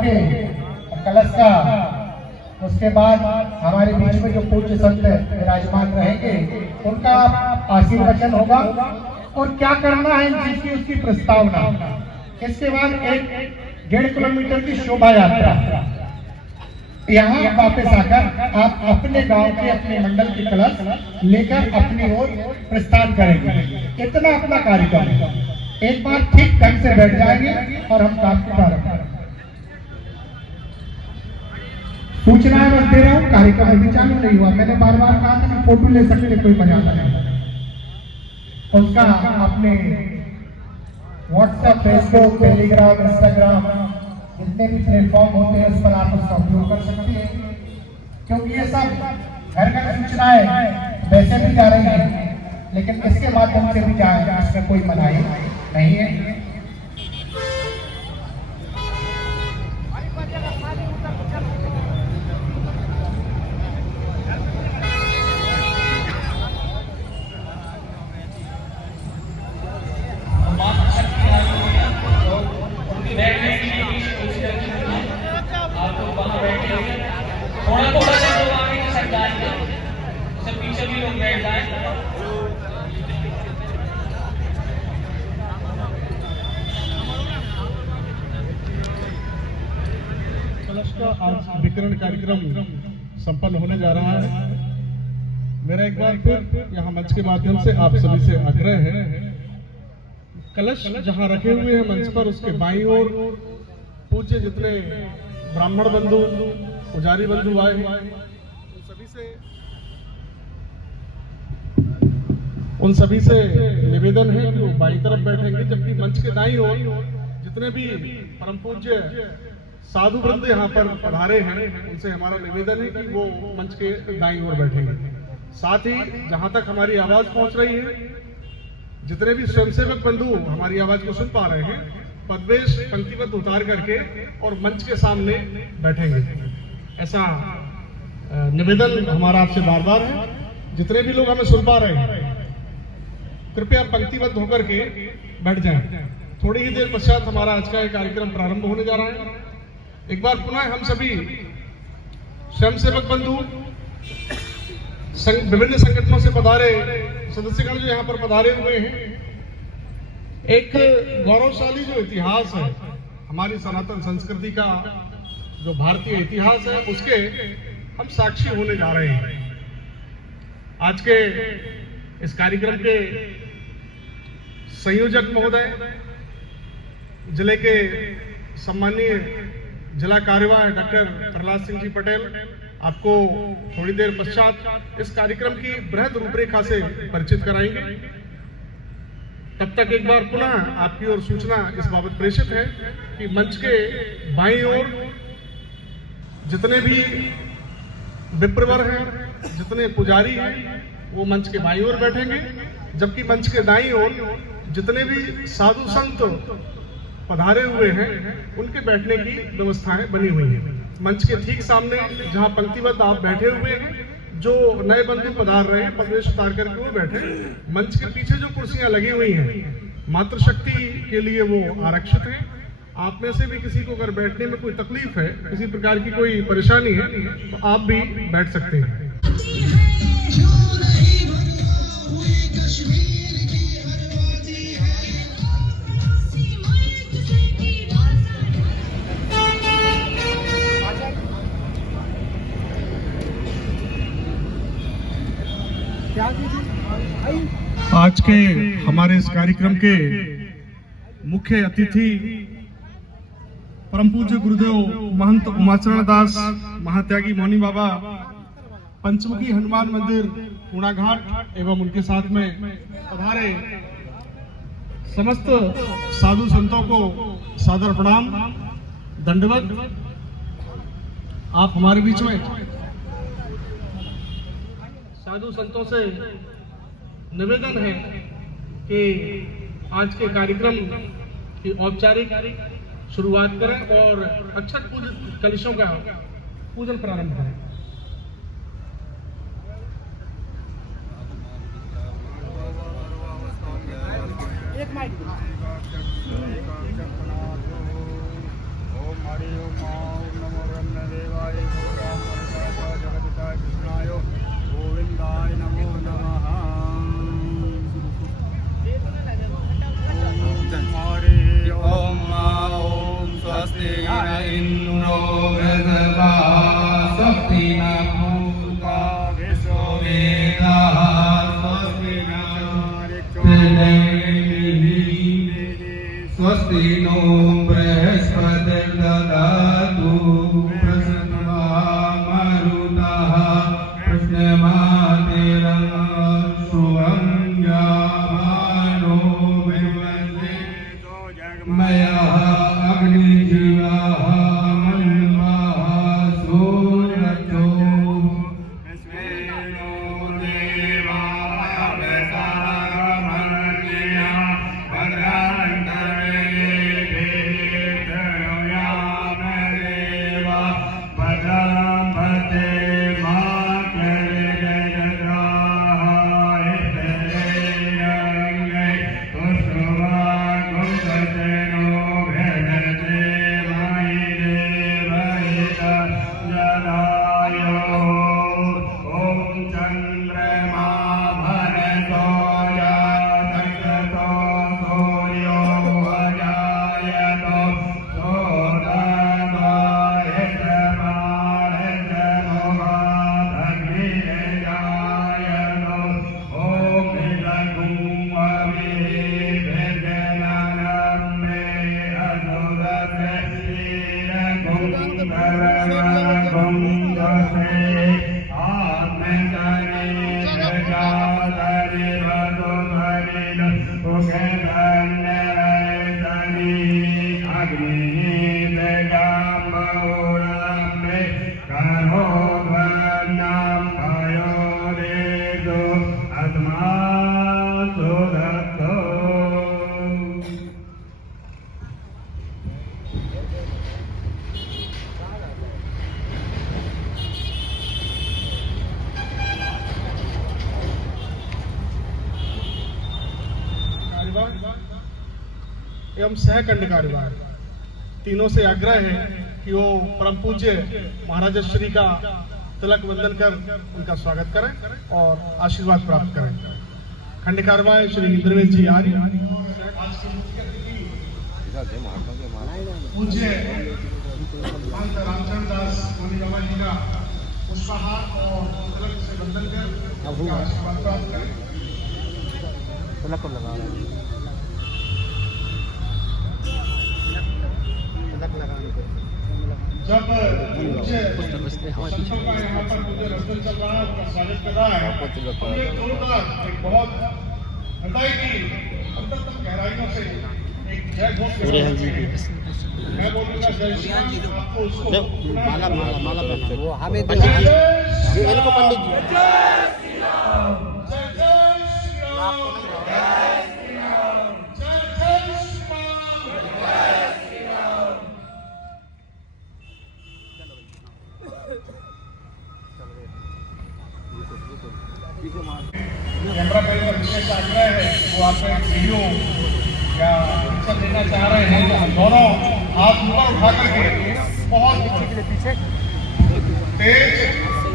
होके कलश का, उसके बाद हमारे बीच में जो पूज्य संत विराजमान रहेंगे उनका आशीर्वचन होगा और क्या करना है इन चीज की उसकी प्रस्तावना। इसके बाद 1.5 किलोमीटर की शोभा यात्रा यहाँ वापस आकर आप अपने गांव के अपने मंडल की कलश लेकर अपनी ओर प्रस्थान करेंगे। इतना अपना कार्यक्रम है। एक बार ठीक ढंग से बैठ जाएंगे और हम काम को प्रारंभ करेंगे। सूचनाएं बस दे रहा हूँ, कार्यक्रम अभी चालू नहीं हुआ। मैंने बार बार कहा था कि फोटो ले सकते, कोई मजा नहीं। उसका अपने व्हाट्सएप, फेसबुक, टेलीग्राम, इंस्टाग्राम जितने भी प्लेटफॉर्म होते हैं उस पर आप उसका उपयोग कर सकते हैं, क्योंकि ये सब घर घर सूचनाएं वैसे भी जा रही है, लेकिन इसके माध्यम से भी जाए, इसमें कोई मनाही नहीं है। आज विकिरण कार्यक्रम संपन्न होने जा रहा है। मेरा एक बार फिर यहाँ मंच के माध्यम से आप सभी से आग्रह है, कलश जहाँ रखे हुए हैं मंच पर, उसके बाईं ओर पूज्य जितने ब्राह्मण बंधु, पुजारी बंधु आए हैं, उन सभी से निवेदन है कि वो बाईं तरफ बैठेंगे, जबकि मंच के दाईं ओर जितने भी परम पूज्य साधु वृंद यहाँ पर पधारे हैं उनसे हमारा निवेदन है कि वो मंच के दाईं ओर बैठेंगे। साथ ही जहाँ तक हमारी आवाज पहुँच रही है, जितने भी स्वयंसेवक बंधु हमारी आवाज को सुन पा रहे हैं, पदवेश पंक्तिबद्ध उतार करके और मंच के सामने बैठेंगे। ऐसा निवेदन हमारा आपसे बार बार है। जितने भी लोग हमें सुन पा रहे हैं, कृपया पंक्तिबद्ध होकर के बैठ जाएं। थोड़ी ही देर पश्चात हमारा आज का कार्यक्रम प्रारंभ होने जा रहा है। एक बार पुनः हम सभी स्वयंसेवक बंधु, विभिन्न संगठनों से पधारे सदस्यगण जो यहाँ पर पधारे हुए हैं, एक गौरवशाली जो इतिहास है हमारी सनातन संस्कृति का, जो भारतीय इतिहास है, उसके हम साक्षी होने जा रहे हैं। आज के इस कार्यक्रम के संयोजक महोदय, जिले के सम्मानीय जिला कार्यवाह डॉक्टर प्रहलाद सिंह जी पटेल आपको थोड़ी देर पश्चात इस कार्यक्रम की बृहद रूपरेखा से परिचित कराएंगे। तब तक एक बार पुनः आपकी ओर सूचना इस बाबत प्रेषित है कि मंच के बाईं ओर जितने भी विप्रवर हैं, जितने पुजारी हैं, वो मंच के बाईं ओर बैठेंगे, जबकि मंच के दाईं ओर जितने भी साधु संत पधारे हुए हैं उनके बैठने की व्यवस्थाएं बनी हुई हैं। मंच के ठीक सामने जहां पंक्तिबद्ध आप बैठे हुए हैं, जो नए बंधु पधार रहे हैं पदवेश उतार करके वो बैठे। मंच के पीछे जो कुर्सियां लगी हुई हैं, मातृशक्ति के लिए वो आरक्षित हैं। आप में से भी किसी को अगर बैठने में कोई तकलीफ है, किसी प्रकार की कोई परेशानी है, तो आप भी बैठ सकते हैं। आज के हमारे इस कार्यक्रम के मुख्य अतिथि परम पूज्य गुरुदेव महंत उमाचरण दास महात्यागी मौनी बाबा, पंचमुखी हनुमान मंदिर पूर्णाघाट एवं उनके साथ में पधारे समस्त साधु संतों को सादर प्रणाम, दंडवत। आप हमारे बीच में साधु संतों से निवेदन है कि आज के कार्यक्रम की औपचारिक शुरुआत करें और अक्षत पूजन कलशों का पूजन प्रारंभ करें। एक माइक। ओम हरि ओम नमो ब्रह्मदेवाय जगदिताय कृष्णाय गोविंदाय नमो नमः। हरि ओम स्वस्ति इंद्रो वृषभा स्वस्ति पूर्वा विश्वो वेदाः स्वस्ति स्वस्ति नो बृहस्पतिर्ददातु प्रसन्नमारुतः कृष्णमातिरश्रुवं यामानो विमले मयः अग्निजीवाः मन्वाः सूर्यतो विश्वेनो देवाः वसामन्यः भद्रान्तरे भेषयामदेवा भद्राम्भते मातरे जयद्राः इतरेयङ्गै तुष्टुवा कुन्दसेनो भेदते मयि देवहिता जलायो ॐ चन्द्रमा भरतो जातक्रतो सूर्यो अजायतो सोदायतमानसमुखादग्निर्जायतो ॐ निलगुं अविर्जननं मे असुरस्य शीरगुं धर्मगुं दशे एवं सहखंड कार्यवाह तीनों से आग्रह है कि वो परम पूज्य महाराज श्री का तिलक वंदन कर उनका स्वागत करें और आशीर्वाद प्राप्त करें। खंड कार्यवाह श्री इंद्रवेद जी आर्य पूज्य महंत रामचंद्र दास मुनि बाबा जी का पुष्पहार और तिलक से वंदन कर उनका आशीर्वाद प्राप्त करें। तिलक को लगा जब संतों का यहाँ पर मुझे रसोई चल रहा है उनका स्वागत कर रहा है हमने जोरदार एक बहुत हृदय की अंदर तक गहराइयों से एक जय घोष मैं बोलूंगा जय श्री राम आपको उसको माला माला माला पहना वो हमें जय जय ये इनको पंडित जी जय श्री राम जय जय श्री राम जय श्री राम जय जय श्री राम। कैमरा मैन का विशेष आग्रह है वो आपको एक वीडियो या पिक्चर देना चाह रहे हैं तो हम दोनों हाथ ऊपर उठा करके बहुत तेज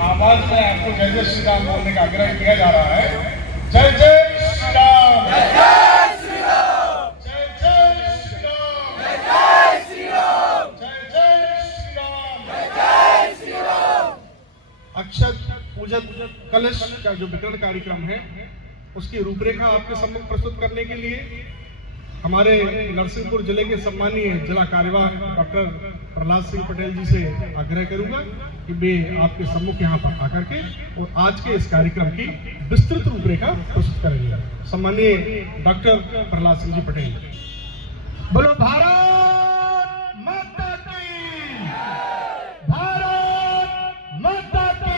आवाज में आपको जय जय श्री राम बोलने का आग्रह किया जा रहा है। जय जय श्री राम जय जय श्री राम जय जय श्री राम जय जय श्री राम जय जय श्री राम जय जय श्री राम। अक्षत पूजन कलश का जो वितरण कार्यक्रम है उसकी रूपरेखा आपके सम्मुख प्रस्तुत करने के लिए हमारे नरसिंहपुर जिले के सम्मानीय जिला कार्यवाह डॉक्टर प्रहलाद सिंह पटेल जी से आग्रह करूंगा कि वे आपके सम्मुख यहाँ पर आकर के और आज के इस कार्यक्रम की विस्तृत रूपरेखा प्रस्तुत करेंगे। सम्मानीय डॉक्टर प्रहलाद सिंह जी पटेल। बोलो भारत माता की, भारत माता की।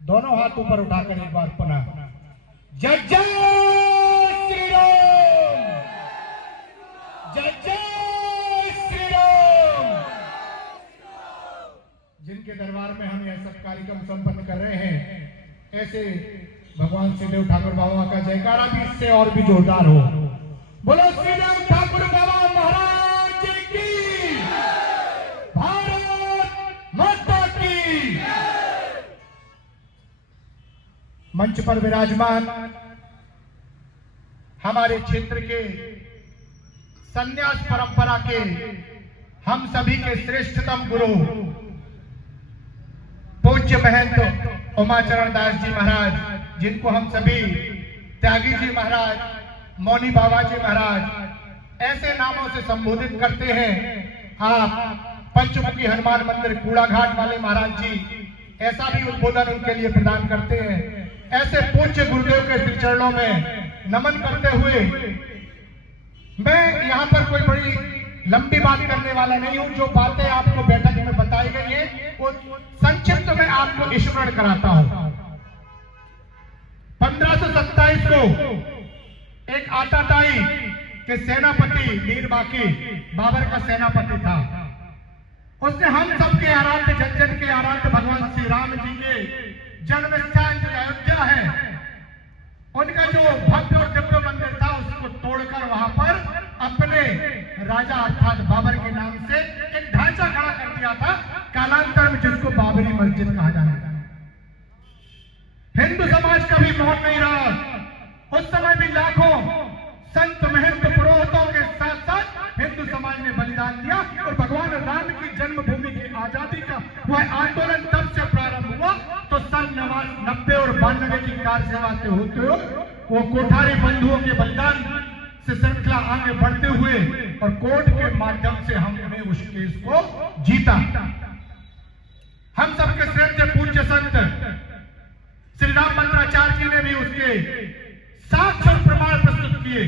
दोनों हाथ ऊपर उठाकर एक बार पुनः जय जय श्री राम जय जय श्री राम। जिनके दरबार में हम यह सब कार्यक्रम संपन्न कर रहे हैं ऐसे भगवान श्रीदेव ठाकुर बाबा का जयकारा भी इससे और भी जोरदार हो। बोलो श्रीदेव ठाकुर बाबा महाराज की। मंच पर विराजमान हमारे क्षेत्र के संन्यास परंपरा के हम सभी के श्रेष्ठतम गुरु पूज्य महंत उमाचरण दास जी महाराज, जिनको हम सभी त्यागी जी महाराज, मौनी बाबा जी महाराज ऐसे नामों से संबोधित करते हैं। आप पंचमुखी हनुमान मंदिर कूड़ाघाट वाले महाराज जी ऐसा भी उद्बोधन उनके लिए प्रदान करते हैं। ऐसे पूज्य गुरुदेव के श्री चरणों में नमन करते हुए मैं यहाँ पर कोई बड़ी लंबी बात करने वाला नहीं हूं। जो बातें आपको बैठक में बताई गई है वो संक्षिप्त में आपको स्मरण कराता हूं। 1527 को एक आताताई के सेनापति मीर बाकी बाबर का सेनापति था। उसने हम सबके आराध्य जन जन के आराध्य भगवान श्री राम जी के जन्म स्थान जो अयोध्या है, उनका जो भव्य और दिव्य मंदिर था उसको तोड़कर वहां पर अपने राजा अर्थात बाबर के नाम से एक ढांचा खड़ा कर दिया था, कालांतर में जिसको बाबरी मस्जिद कहा जाता है। हिंदू समाज कभी मौन नहीं रहा। उस समय भी लाखों संत महंत पुरोहितों के साथ साथ हिंदू समाज ने बलिदान दिया और भगवान राम की जन्मभूमि की आजादी का वह आंदोलन तब से प्रारंभ हुआ तो सन 90 और 92 की कार सेवा से होते हो वो कोठारी बंधुओं के बलिदान से श्रृंखला आगे बढ़ते हुए और कोर्ट के माध्यम से हमने उस केस को जीता। हम सबके श्रेष्ठ पूज्य संत श्री राम मंत्राचार्य जी ने भी उसके साक्ष्य और प्रमाण प्रस्तुत किए,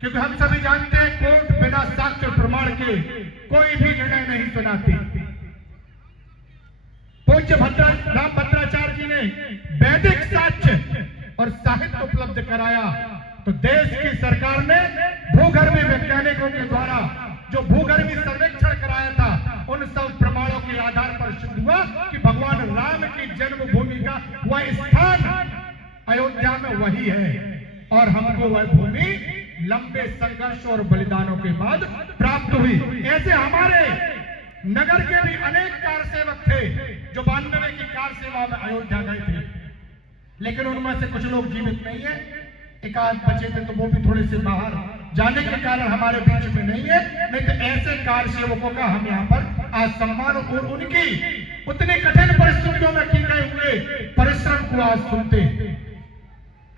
क्योंकि हम सभी जानते हैं कोर्ट बिना साक्ष्य प्रमाण के कोई भी निर्णय नहीं सुनाती। पूज्य राम भद्राचार्य जी ने वैदिक साक्ष्य और साहित्य उपलब्ध कराया तो देश की सरकार ने भूगर्भी वैज्ञानिकों के द्वारा जो भूगर्भी सर्वेक्षण कराया था उन सब प्रमाणों के आधार पर सिद्ध हुआ कि भगवान राम की जन्मभूमि का वह स्थान अयोध्या में वही है और हमको वह भूमि लंबे संघर्ष और बलिदानों के बाद प्राप्त हुई। ऐसे हमारे नगर के भी अनेक कार सेवक थे जो 92 की कार सेवा में अयोध्या गए थे, लेकिन उनमें से कुछ लोग जीवित नहीं है, एक आध बचे थे तो वो भी थोड़े से बाहर जाने के कारण हमारे बीच में नहीं है। नहीं तो ऐसे कार सेवकों का हम यहाँ पर आज सम्मान और उनकी उतनी कठिन परिस्थितियों में की गए हुए परिश्रम को आज सुनते।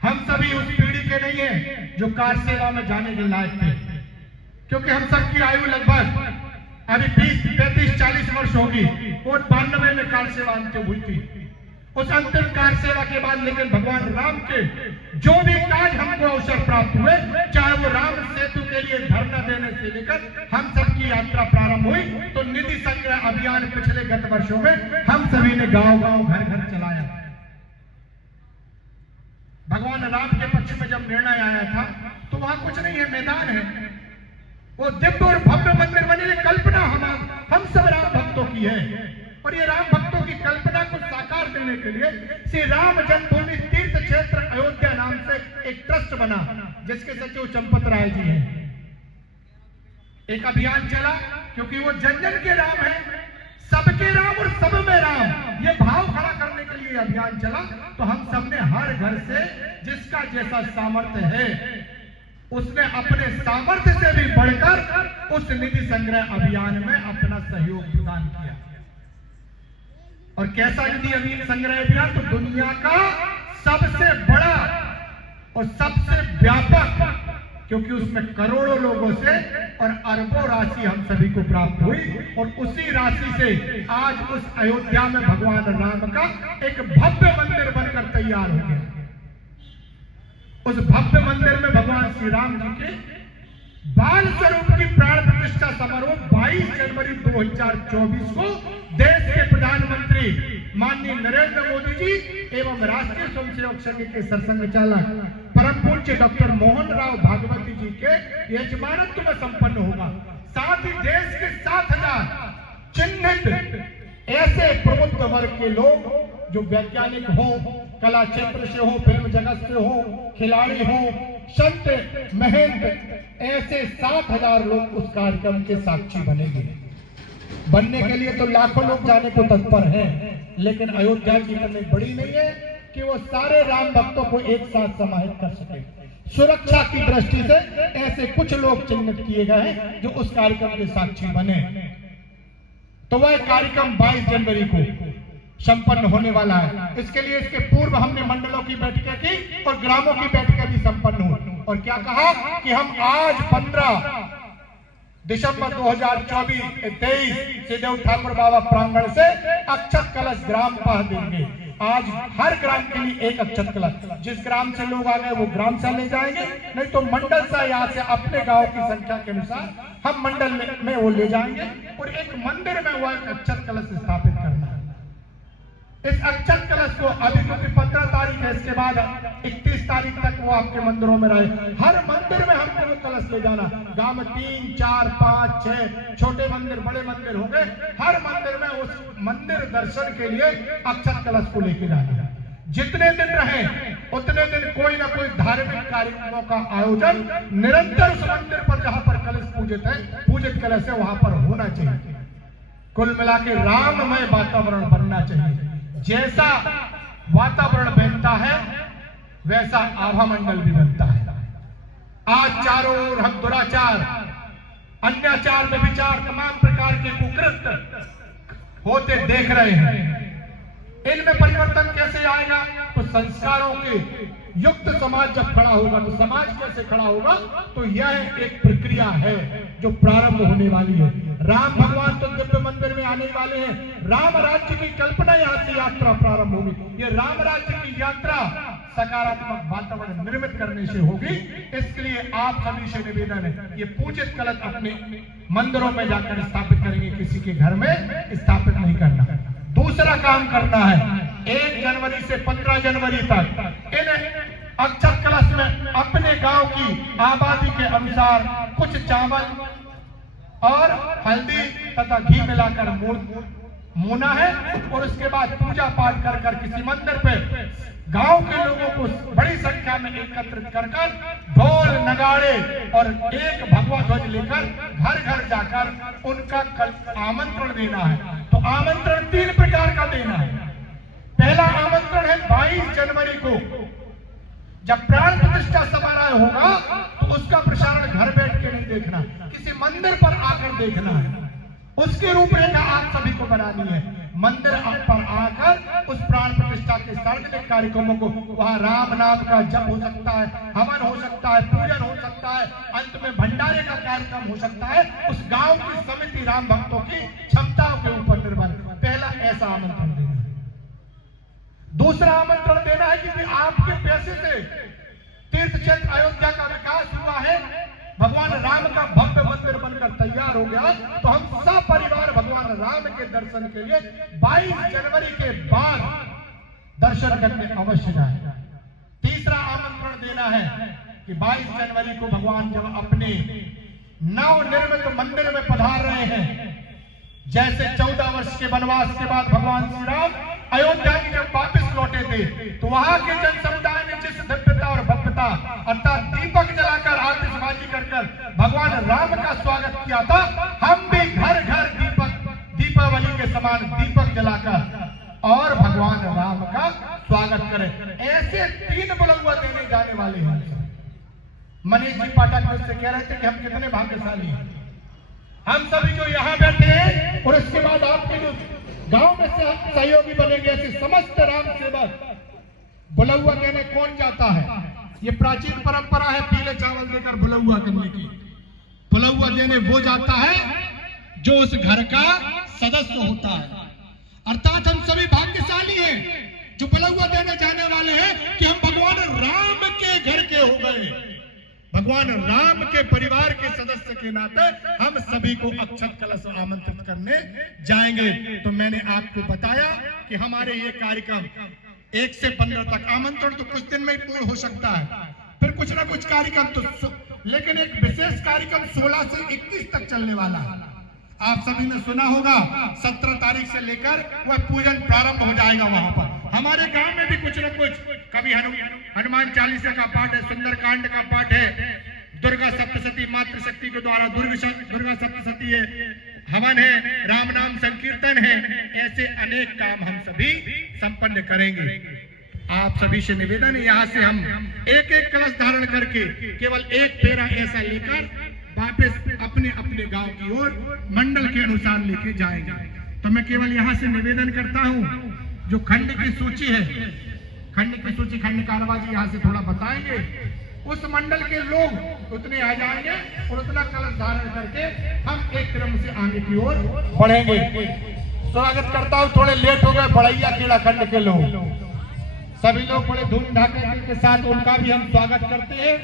हम सभी उस पीढ़ी के नहीं है जो कार सेवा में जाने के लायक थे, क्योंकि हम सबकी आयु लगभग अभी 20, 35, 40 वर्ष होगी और 92 में कार सेवा अंतिम हुई थी। उस अंतिम कार सेवा के बाद लेकिन भगवान राम के जो भी काज हमको अवसर प्राप्त हुए, चाहे वो राम सेतु के लिए धरना देने से लेकर हम सबकी यात्रा प्रारंभ हुई तो निधि संग्रह अभियान पिछले गत वर्षों में हम सभी ने गांव-गांव घर-घर चलाया। भगवान राम के पक्ष में जब निर्णय आया था तो वहां कुछ नहीं है, मैदान है, वो दिव्य और भव्य मंदिर बने। कल्पना हम सब राम भक्तों की है और ये राम भक्तों की कल्पना को साकार करने के लिए श्री राम जन्मभूमि तीर्थ क्षेत्र अयोध्या नाम से एक ट्रस्ट बना जिसके सचिव चंपत राय जी हैं। एक अभियान चला क्योंकि वो जन जन के राम है, सबके राम और सब में राम, ये भाव खड़ा करने के लिए अभियान चला। तो हम सबने हर घर से जिसका जैसा सामर्थ्य है उसने अपने सामर्थ्य से भी बढ़कर उस निधि संग्रह अभियान में अपना सहयोग प्रदान किया। और कैसा निधि संग्रह अभियान? तो दुनिया का सबसे बड़ा और सबसे व्यापक, क्योंकि उसमें करोड़ों लोगों से और अरबों राशि हम सभी को प्राप्त हुई और उसी राशि से आज उस अयोध्या में भगवान राम का एक भव्य मंदिर बनकर तैयार हो गया। उस भव्य मंदिर में भगवान श्री राम जी के बाल स्वरूप की प्राण प्रतिष्ठा समारोह 22 जनवरी 2024 को देश के प्रधानमंत्री माननीय नरेंद्र मोदी जी एवं राष्ट्रीय स्वयंसेवक संघ के सरसंघ चालक परम पूज्य डॉक्टर मोहन राव भागवती जी के यजमानत्व में संपन्न होगा। साथ ही देश के 7000 चिन्हित ऐसे प्रबुद्ध वर्ग के लोग जो वैज्ञानिक हो, कला क्षेत्र से हो, फिल्म जगत से हो, खिलाड़ी हो, संत महंत, ऐसे 7000 लोग उस कार्यक्रम के साक्षी बनेंगे। बनने के लिए तो लाखों लोग जाने को तत्पर हैं, लेकिन अयोध्या की इतनी बड़ी नहीं है कि वो सारे राम भक्तों को एक साथ समाहित कर सके। सुरक्षा की दृष्टि से ऐसे कुछ लोग चिन्हित किए गए हैं जो उस कार्यक्रम के साक्षी बने। तो वह कार्यक्रम 22 जनवरी को संपन्न होने वाला है। इसके लिए इसके पूर्व हमने मंडलों की बैठकें की और ग्रामों की बैठकें भी संपन्न हुई। और क्या कहा कि हम आज 15 दिसंबर 2023 से देव ठाकुर बाबा प्रांगण से अक्षत कलश ग्राम पाह देंगे। आज हर ग्राम के लिए एक अक्षत कलश, जिस ग्राम से लोग आ गए वो ग्राम से ले जाएंगे, नहीं तो मंडल से यहाँ से अपने गांव की संख्या के अनुसार हम मंडल में वो ले जाएंगे और एक मंदिर में वो एक अक्षत कलश स्थापित करना है। इस अक्षत कलश को अभी क्योंकि 15 तारीख है, इसके बाद 31 तारीख तक वो आपके मंदिरों में रहे। हर मंदिर में हमको वो कलश ले जाना। गांव में 3, 4, 5, 6 छोटे मंदिर, बड़े मंदिर हो गए, हर मंदिर में उस मंदिर दर्शन के लिए अक्षत कलश को लेके जाना है। जितने दिन रहे उतने दिन कोई ना कोई धार्मिक कार्यक्रमों का आयोजन निरंतर उस मंदिर पर जहां पर कलश पूजित है, पूजित कलश है, वहां पर होना चाहिए। कुल मिला के राममय वातावरण बनना चाहिए। जैसा वातावरण बनता है वैसा आभा मंडल भी बनता है। आज चारों ओर हम दुराचार, अन्याचार, व्यभिचार, तमाम प्रकार के कुकृत्य होते देख रहे हैं। इनमें परिवर्तन कैसे आएगा? तो संस्कारों के युक्त समाज जब खड़ा होगा, तो समाज कैसे खड़ा होगा? तो यह एक प्रक्रिया है जो प्रारंभ होने वाली है। राम भगवान तो दिव्य मंदिर में आने वाले हैं। राम राज्य की कल्पना यहाँ से यात्रा प्रारंभ होगी। ये राम राज्य की यात्रा सकारात्मक वातावरण निर्मित करने से होगी। इसके लिए आप सभी से निवेदन है, ये पूजित कलश अपने मंदिरों में जाकर स्थापित करेंगे, किसी के घर में स्थापित नहीं करना। दूसरा काम करना है, 1 जनवरी से 15 जनवरी तक इन अक्षत कलश में अपने गांव की आबादी के अनुसार कुछ चावल और हल्दी तथा घी मिलाकर मूना है और उसके बाद पूजा पाठ कर किसी मंदिर पे गांव के लोगों को बड़ी संख्या में एकत्रित कर ढोल नगाड़े और एक भगवा ध्वज लेकर घर घर जाकर उनका आमंत्रण देना है। तो आमंत्रण 3 प्रकार का देना है। पहला आमंत्रण है 22 जनवरी को जब प्राण प्रतिष्ठा समारोह होगा, तो उसका प्रसारण घर बैठ के नहीं देखना, किसी मंदिर पर आकर देखना है। उसकी रूपरेखा आप सभी को बनानी है। मंदिर पर आकर उस प्राण प्रतिष्ठा के सार्वजनिक कार्यक्रमों को, वहां राम नाम का जप हो सकता है, हवन हो सकता है, पूजन हो सकता है, अंत में भंडारे का कार्यक्रम हो सकता है। उस गांव की समिति राम भक्तों की क्षमताओं के ऊपर निर्भर। पहला ऐसा आमंत्रण देना है। दूसरा आमंत्रण देना है कि आपके पैसे से तीर्थ क्षेत्र अयोध्या का विकास हुआ है, भगवान राम का भव्य मंदिर बनकर तैयार हो गया, तो हम सब परिवार भगवान राम के दर्शन के लिए 22 जनवरी के बाद दर्शन करने अवश्य जाए। तीसरा आमंत्रण देना है कि 22 जनवरी को भगवान जब अपने नवनिर्मित मंदिर में पधार रहे हैं, जैसे 14 वर्ष के वनवास के बाद भगवान श्री राम अयोध्या की जब वापस लौटे थे, तो वहां के जन समुदाय ने जिस दिव्यता और भव्यता अर्थात दीपक जलाकर आतिशबाजी कर भगवान राम का स्वागत किया था, हम भी घर घर दीपावली के समान दीपक जलाकर और भगवान राम का स्वागत करें। ऐसे 3 बुलंदुआ देने जाने वाले हैं। मनीष जी पाठक मुझसे कह रहे थे कि हम कितने भाग्यशाली हैं, हम सभी जो यहाँ बैठे हैं और इसके बाद आपके जो गांव में से सहयोगी बनेंगे, ऐसे समस्त राम सेवक। बुलौआ कहने कौन जाता है? ये प्राचीन परंपरा है पीले चावल देकर बुलौआ करने की। बुलौआ देने वो जाता है जो उस घर का सदस्य होता है। अर्थात हम सभी भाग्यशाली हैं जो बुलौआ देने जाने वाले हैं कि हम भगवान राम के घर के हो गए, भगवान राम के परिवार के सदस्य के नाते हम सभी को अक्षत कलश आमंत्रित करने जाएंगे। तो मैंने आपको बताया कि हमारे ये कार्यक्रम 1 से 15 तक, आमंत्रण तो कुछ दिन में ही पूर्ण हो सकता है, फिर कुछ ना कुछ कार्यक्रम तो, लेकिन एक विशेष कार्यक्रम 16 से 31 तक चलने वाला है। आप सभी ने सुना होगा 17 तारीख से लेकर वह पूजन प्रारंभ हो जाएगा। वहां पर हमारे गांव में भी कुछ न कुछ, कभी हनुमान चालीसा का पाठ है, सुंदरकांड का पाठ है, दुर्गा सप्तशती मातृशक्ति के द्वारा दुर्गा सप्तशती है, हवन है, राम नाम संकीर्तन है। ऐसे अनेक काम हम सभी संपन्न करेंगे। आप सभी से निवेदन है, यहाँ से हम एक एक कलश धारण करके केवल एक फेरा ऐसा लेकर वापस अपने अपने गांव की ओर मंडल के अनुसार लेके जाएंगे। तो मैं केवल यहाँ से निवेदन करता हूँ, जो खंड की सूची है, खंड की सूची खंड कारवा जी यहाँ से थोड़ा बताएंगे, उस मंडल के लोग उतने आ जाएंगे और उतना कलश धारण करके हम एक क्रम से आगे की ओर बढ़ेंगे। स्वागत करता हूँ, थोड़े लेट हो गए बड़ैया खेड़ा खंड के लोग, सभी लोग बड़े धूमधाम के साथ उनका भी हम स्वागत करते हैं।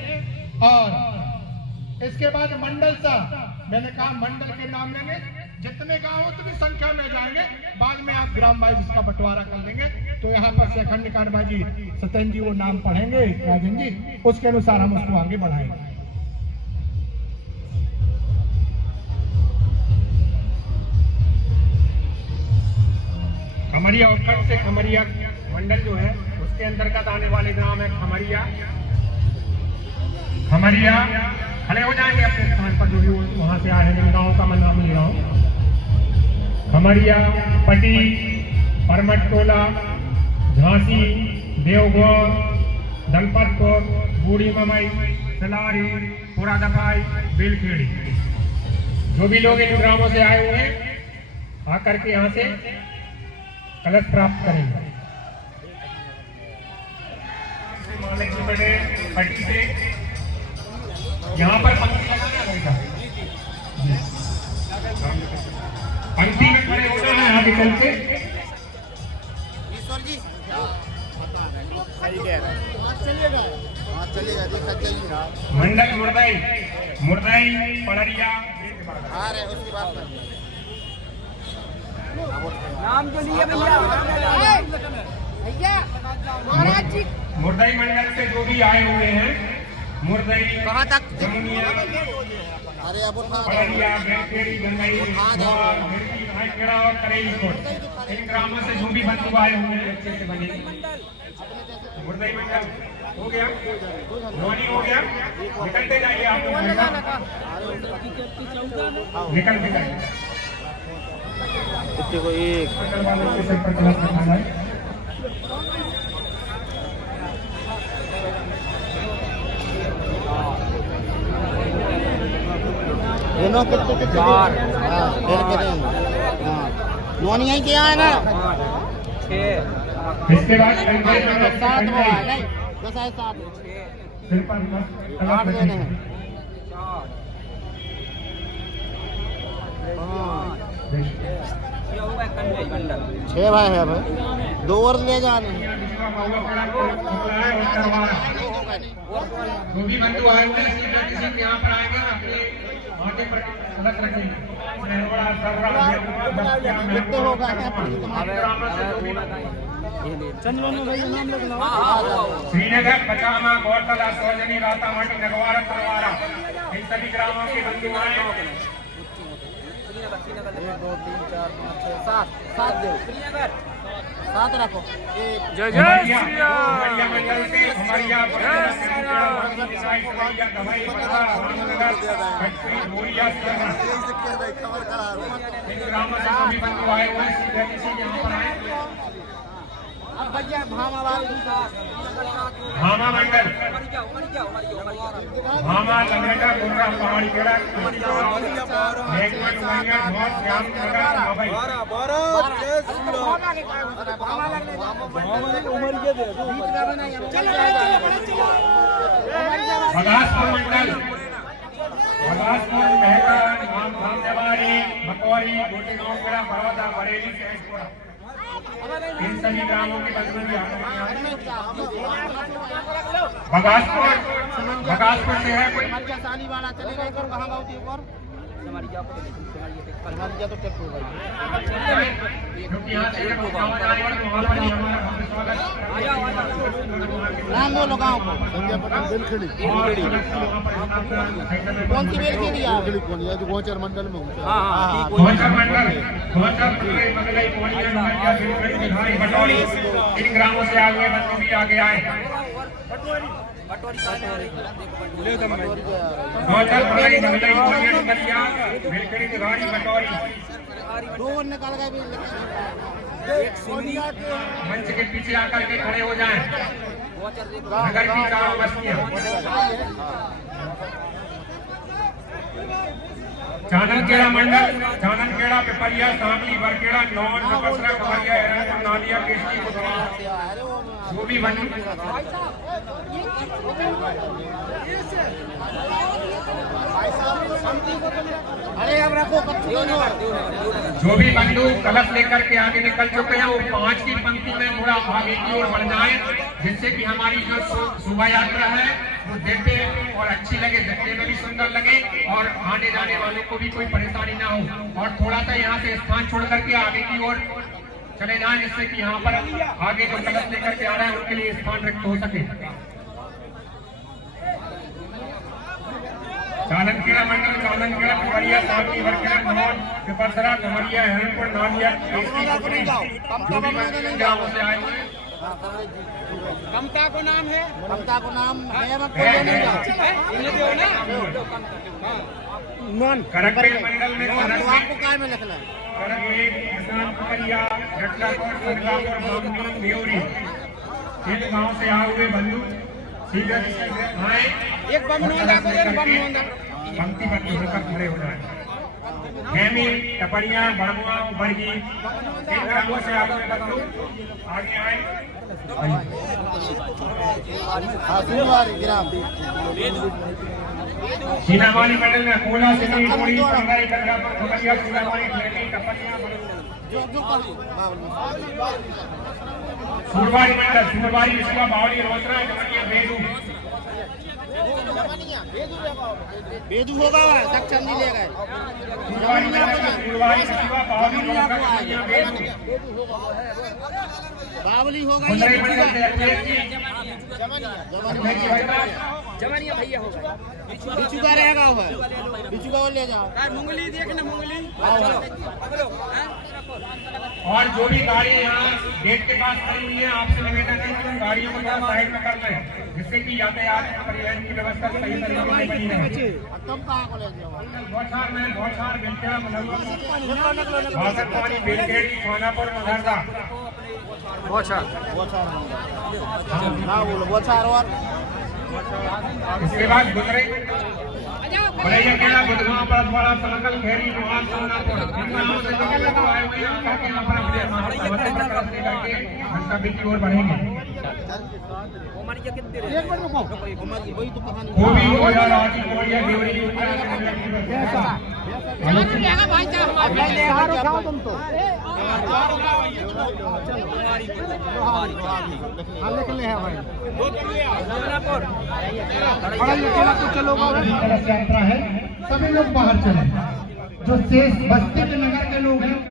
और इसके बाद मंडल सा, मैंने कहा मंडल के नाम लेंगे, जितने गांव उतनी संख्या में जाएंगे, बाद में आप ग्राम वाइज इसका बंटवारा कर लेंगे। तो यहाँ पर से खंड कारवा जी सत्यन जी वो नाम पढ़ेंगे, राजन जी, उसके अनुसार हम उसको आगे बढ़ाएंगे। खमरिया उत्खंड से खमरिया मंडल जो है उसके अंतर्गत आने वाले ग्राम है खमरिया। खमरिया खड़े हो जाएंगे अपने स्थान पर, जो भी वहां से आए हैं, जिन गाँव का मैं नाम ले रहा हूँ। खमरिया, पटी, परमट टोला, झांसी, देवगौर, दलपतपुर, बूढ़ी ममई, सलारी, पुरा दफाई, बेलखेड़ी, जो भी लोग इन ग्रामों से आए हुए हैं आकर के यहाँ से कलश प्राप्त करेंगे। मालिक जी बड़े पट्टी से यहाँ पर पंक्ति लगाना होगा, पंक्ति में खड़े होना है आगे चल के। ईश्वर जी चलिएगा। मंडल मुर्दई, मुर्दई पड़रिया आ रहे उसकी बात कर नाम जो लिए भैया महाराज जी। मुर्दई मंडल से जो भी आए हुए हैं, मुर्दई, कहाँ तक? जमुनिया, अरे अब पड़रिया, बेलखेड़ी, गंगई, और मिर्ची, भाईखेड़ा और करेईकोट, इन ग्रामों से जो भी बंधु आए हुए हैं अच्छे से बने। मुर्दई मंडल हो गया, नौनी हो गया, निकलते जाइए आप लोग, निकलते जाइए। को एक वालों के सिर पर कलश रखना है। दोनों कितने चार, हाँ फिर कितने, हाँ नौनी ही क्या है ना, इसके बाद सात हुआ है, नहीं दस है, सात सिर पर आठ कलश देने रखेंगे। हैं। हाँ 6 भाई है भाई, 2 और ले जाने हैं। जो भी बंधु आए हुए हैं किसी यहाँ पर आएंगे अपने माथे पर कलश रखेंगे। कितने होगा श्रीनगर, पचामा, गौरतला, सौजनी, रातामाटी, नगवारा, तरवारा, इन सभी ग्रामों के बंधु आए। 1 2 3 4 5 6 7 7 दे, 7 रखो। जय जय श्री राम। हमारिया मंडल से हमारिया इन ग्रामों से जो भी बंधु आए हुए हैं किसी यहाँ पर आए। अब भैया भामा वाली भामा मंडल, भामा, लंगटा, गुर्रा, पहाड़ी खेड़ा, बगासपुर मंडल, बगासपुर, मेहरा, धामदेवारी, बकौरी, गोटी गांव खेड़ा, बड़ौदा, बरेली, सहसपुरा, इन सभी ग्रामों के बंधु भी बगासपुर, बगासपुर से है कोई साली वाला चलेगा, एक और कहाँ गाँव थी, एक और हमारी क्या तो टेप होगा, क्योंकि यहाँ से गाँव जाएगा तो वहाँ पर ही हमारा भव्य स्वागत। नाम बोलो गाँव को, कौन सी बेलखेड़ी है? जो गोचर मंडल में हाँ गोचर मंडल, गोचर मंगलई, कोलिया, डुमरिया, बेलखेड़ी, बिहारी, बटौली, इन ग्रामों से आगे बंधु भी आगे आए। गोचर, मंगलई, कोलिया, डुमरिया, बेलखेड़ी, बिहारी, बटौली, 2 निकाल गए। मंच के पीछे आकर के खड़े हो जाएं। नगर की चारों बस्तियां चांदनखेड़ा मंडल, चांदनखेड़ा, पिपरिया, सांगली, बरखेड़ा, नौन, बसरा, खमरिया, हिरणपुर, नालिया, केसरी, कुतरा, जो भी बंधु कलश लेकर के आगे निकल चुके हैं, वो 5 की पंक्ति में थोड़ा आगे की ओर बढ़ जाए, जिससे कि हमारी जो शोभा यात्रा है वो देखते और अच्छी लगे, देखने में भी सुंदर लगे और आने जाने वालों को भी कोई परेशानी ना हो। और थोड़ा सा यहाँ से स्थान छोड़ करके आगे की ओर चले जाएं, जिससे कि यहाँ पर आगे जो कलश लेकर के आ रहे हैं उनके लिए स्थान रिक्त हो सके। चांदनखेड़ा मंडल, चांदनखेड़ा, पिपरिया, सांगली, बरखेड़ा, नौन, पिपरसरा, खमरिया, हिरणपुर, नालिया, केसरी, कुतरी, जो भी मंदिर गांवों से आए हुए कमता को नाम है, ममता को नाम है मत करकरे मंडल में आपको काय में लिखना है करकरे, किसान, पिपरिया, जटलापुर, सरगापुर, मामनी, देवरी, इन गांव से आए हुए बंधु सीधे आए, एक बम नोंदा को एक बम नोंदा पंक्ति पर होकर खड़े हो जाए। खेमी, टपरिया, बड़मुआ, बरगी, इन ग्रामों से आए हुए बंधु आगे आए। ग्राम सीनावाली मंडल में अकोला, सिटी, टोड़ी, पंगाई, करगापुर, खमरिया, सीनावाली, खलेटी, टपरिया, सुरवारी मंडल, सुरवारी, विश्वा, बावली, रोसरा, जमनिया, बेदू, बेदू होगा वहाँ तक चल नहीं ले गए सुरवारी मंडल में सुरवारी, विश्वा, बावली, रोसरा, जमनिया, बेदू, बावली होगा मुंदरी मंडल में अखिलेश जी, जवानिया भैया होगा, बिचू का रहेगा वो बिचू का वो ले जाओ मुंगली देखना, मुंगली और जो भी गाड़ी यहाँ गेट के पास खड़ी हुई है, आपसे निवेदन है कि गाड़ियों को थोड़ा साइड में कर लें, जिससे कि यातायात परिवहन की व्यवस्था सही तरीके से बनी रहे। तुम कहाँ को ले जाओ बौछार में बौछार, बेलखेड़ा, मलहवा, बासकपानी, बेलखेड़ी, खानापुर, मगरदा, हाँ बोलो बोछार और इसके बाद गुजरे बड़ैया, बुधवा, परसवाड़ा, सलकल, खेरी, लोहार, सोनापुर, इन गांवों से जो लोग आए हुए हैं उनके यहाँ पर अपने घंटा की ओर बढ़ेंगे। वही तो कहानी गोभी, गोया, राजी, गोलिया, देवरी, भाई तुम तो कलश यात्रा है, सभी लोग बाहर चले, जो शेष बस्ती के नगर के लोग हैं